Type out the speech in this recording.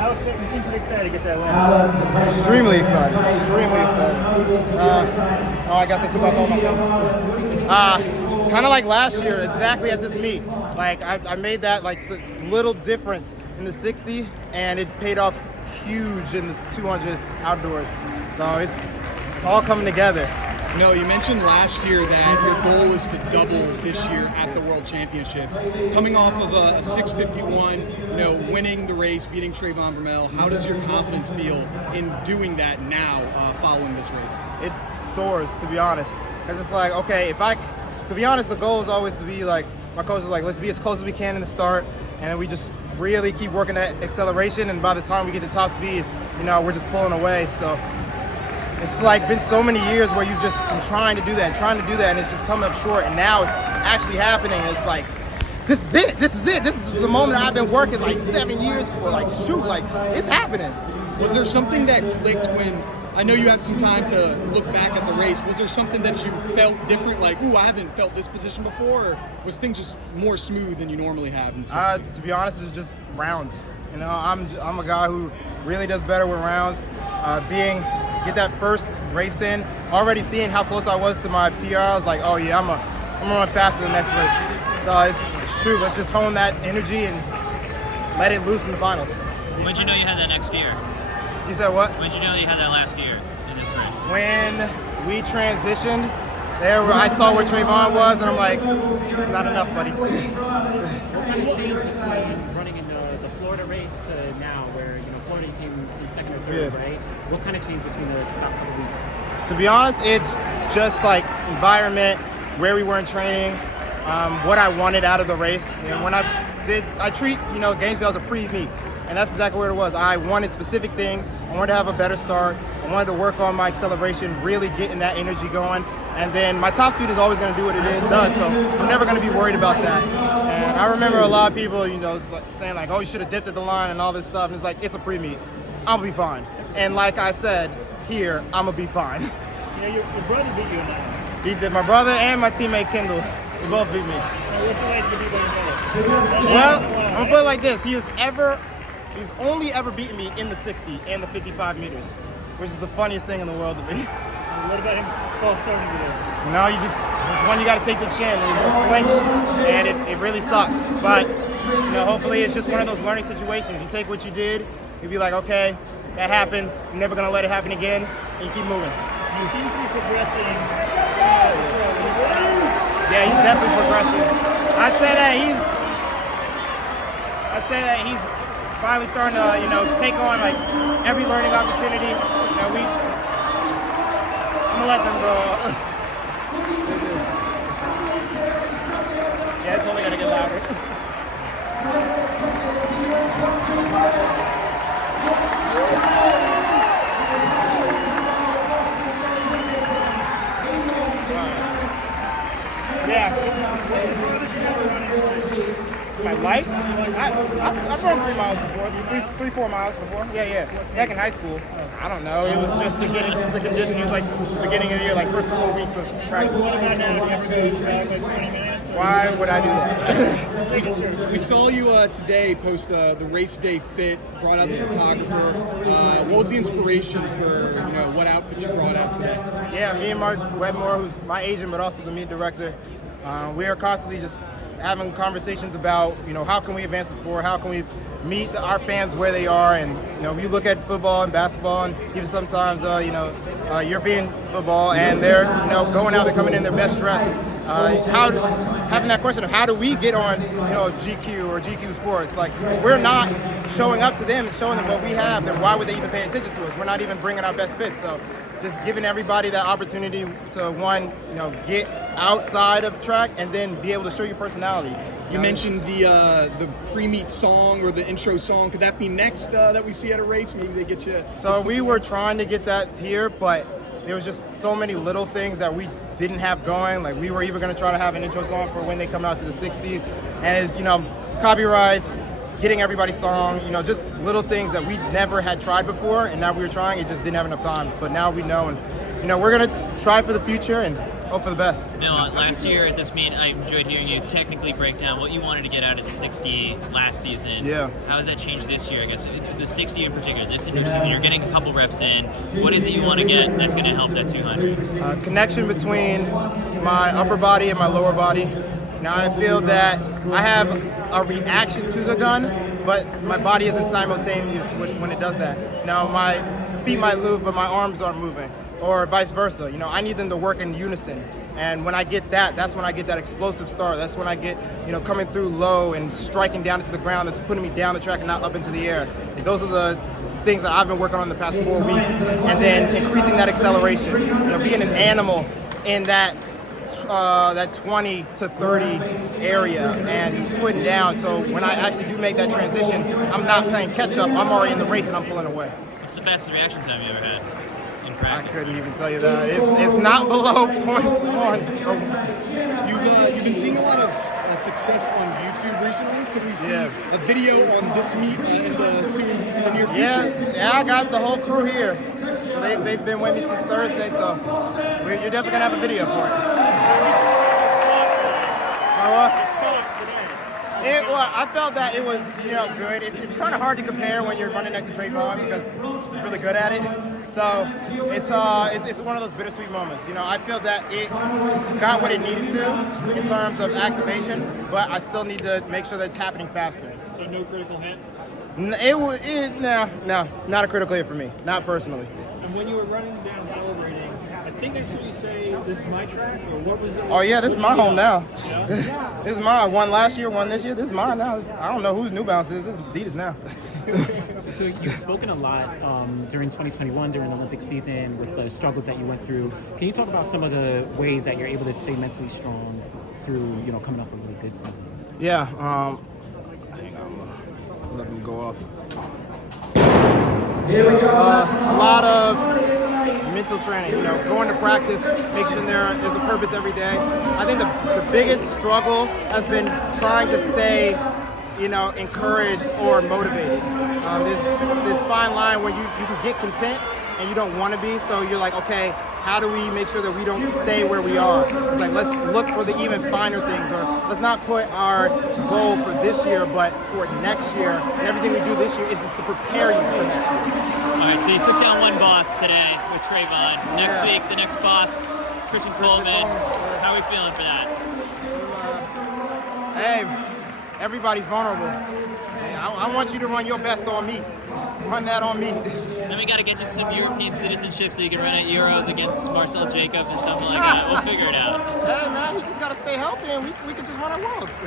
How excited? You seem pretty excited to get that win. Extremely excited. Extremely excited. I guess I took off all my things. It's kind of like last year, exactly at this meet. Like I made that like little difference in the 60, and it paid off huge in the 200 outdoors. So it's all coming together. No, you mentioned last year that your goal was to double this year at the World Championships. Coming off of a 6:51, winning the race, beating Trayvon Bromell, how does your confidence feel in doing that now, following this race? It soars, to be honest, because it's like, okay, to be honest, the goal is always to be like, my coach is like, let's be as close as we can in the start, and we just really keep working that acceleration, and by the time we get to top speed, we're just pulling away. So it's like been so many years where you've just been trying to do that, and it's just coming up short, and now it's actually happening. It's like, this is it. This is the moment I've been working like 7 years for. Like, shoot, like, it's happening. Was there something that clicked when, I know you had some time to look back at the race, was there something that you felt different, like, ooh, I haven't felt this position before, or was things just more smooth than you normally have in the 60s? To be honest, it's just rounds. I'm a guy who really does better with rounds. Get that first race in, already seeing how close I was to my PR, I was like, oh yeah, I'm gonna run faster the next race. So let's just hone that energy and let it loose in the finals. When'd you know you had that next gear? You said what? When'd you know you had that last gear in this race? When we transitioned, I saw where Trayvon was, and I'm like, it's not enough, buddy. What kind of change between running in the Florida race to now, where Florida came in second or third, right? What kind of change between the past couple weeks? To be honest, it's just like environment, where we were in training, what I wanted out of the race. When I treat Gainesville as a pre-meet, and that's exactly what it was. I wanted specific things. I wanted to have a better start. I wanted to work on my acceleration, really getting that energy going. And then my top speed is always going to do what it does, so I'm never going to be worried about that. And I remember a lot of people, saying like, oh, you should have dipped at the line and all this stuff. And it's like, it's a pre-meet. I'll be fine. And like I said, here, I'm going to be fine. Your brother beat you in that. He did. My brother and my teammate Kendall, they both beat me. What's it like to beat your brother? Well, I'm going to put it like this. He's only ever beaten me in the 60 and the 55 meters, which is the funniest thing in the world to me. What about him false starting today? There's one you got to take the chin. There's a flinch, and it really sucks. But, hopefully it's just one of those learning situations. You take what you did, you'll be like, okay, that happened. I'm never going to let it happen again, and you keep moving. You seem to be progressing. Yeah, he's definitely progressing. I'd say that he's finally starting to, take on like every learning opportunity. I'm gonna let them go. Yeah, it's only gonna get louder. My life? I've run 3 miles before, 4 miles before. Yeah. Back in high school. I don't know. It was just to get into the condition. It was like the beginning of the year, like first 4 weeks of practice. What about now? If you ever go track like 20 minutes? Why would I do that? We saw you today post the race day fit, brought out the photographer. What was the inspiration for what outfit you brought out today? Yeah, me and Mark Wedmore, who's my agent but also the meet director, we are constantly just having conversations about how can we advance the sport, how can we meet our fans where they are, and we look at football and basketball and even sometimes European football, and they're going out, they're coming in their best dress. Having that question of how do we get on GQ or GQ Sports, like if we're not showing up to them and showing them what we have, then why would they even pay attention to us? We're not even bringing our best fits. So just giving everybody that opportunity to get outside of track and then be able to show your personality. You mentioned the pre-meet song or the intro song. Could that be next that we see at a race? Maybe they get you. So we were trying to get that here, but there was just so many little things that we didn't have going. Like we were even going to try to have an intro song for when they come out to the 60s, and it's copyrights, getting everybody's song, just little things that we never had tried before, and now we were trying. It just didn't have enough time, but now we know, and we're going to try for the future and hope for the best. No, last year at this meet, I enjoyed hearing you technically break down what you wanted to get out of the 60 last season. Yeah. How has that changed this year, I guess? The 60 in particular, this indoor season, you're getting a couple reps in. What is it you want to get that's going to help that 200? Connection between my upper body and my lower body. Now I feel that I have a reaction to the gun, but my body isn't simultaneous when it does that. Now my feet might move, but my arms aren't moving, or vice versa. I need them to work in unison. And when I get that, that's when I get that explosive start. That's when I get, coming through low and striking down into the ground. That's putting me down the track and not up into the air. And those are the things that I've been working on the past 4 weeks. And then increasing that acceleration, being an animal in that 20 to 30 area and just putting down. So when I actually do make that transition, I'm not playing catch up. I'm already in the race and I'm pulling away. What's the fastest reaction time you ever had in I practice? couldn't even tell you that. It's not below 0.1. You've been seeing a lot of success on YouTube recently. Could we see a video on this meet in the near future? Yeah, I got the whole crew here. So they've been with me since Thursday, so you're definitely gonna have a video for it. I felt that it was good. It's kind of hard to compare when you're running next to Trayvon because he's really good at it. So it's one of those bittersweet moments. I feel that it got what it needed to in terms of activation, but I still need to make sure that it's happening faster. So no critical hit? No, not a critical hit for me, not personally. And when you were running down celebrating, I think I saw you say, "This is my track," or what was it? Oh yeah, this is my home now. Yeah? This is mine. Won last year, won this year. This is mine now. I don't know whose New Balance is. This is Adidas now. So you've spoken a lot during 2021, during the Olympic season, with the struggles that you went through. Can you talk about some of the ways that you're able to stay mentally strong through, coming off a really good season? Yeah. Hang on. Let me go off. A lot of mental training, going to practice, make sure there's a purpose every day. I think the biggest struggle has been trying to stay, encouraged or motivated. This fine line where you can get content and you don't want to be, so you're like, okay, how do we make sure that we don't stay where we are? It's like, let's look for the even finer things, or let's not put our goal for this year, but for next year. And everything we do this year is just to prepare you for next year. All right, so you took down one boss today with Trayvon. Next week, the next boss, Christian Coleman. How are we feeling for that? Hey, everybody's vulnerable. Hey, I want you to run your best on me. Run that on me. Then we got to get you some European citizenship so you can run at Euros against Marcel Jacobs or something like that. We'll figure it out. Hey, man, you just got to stay healthy and we can just run our worlds.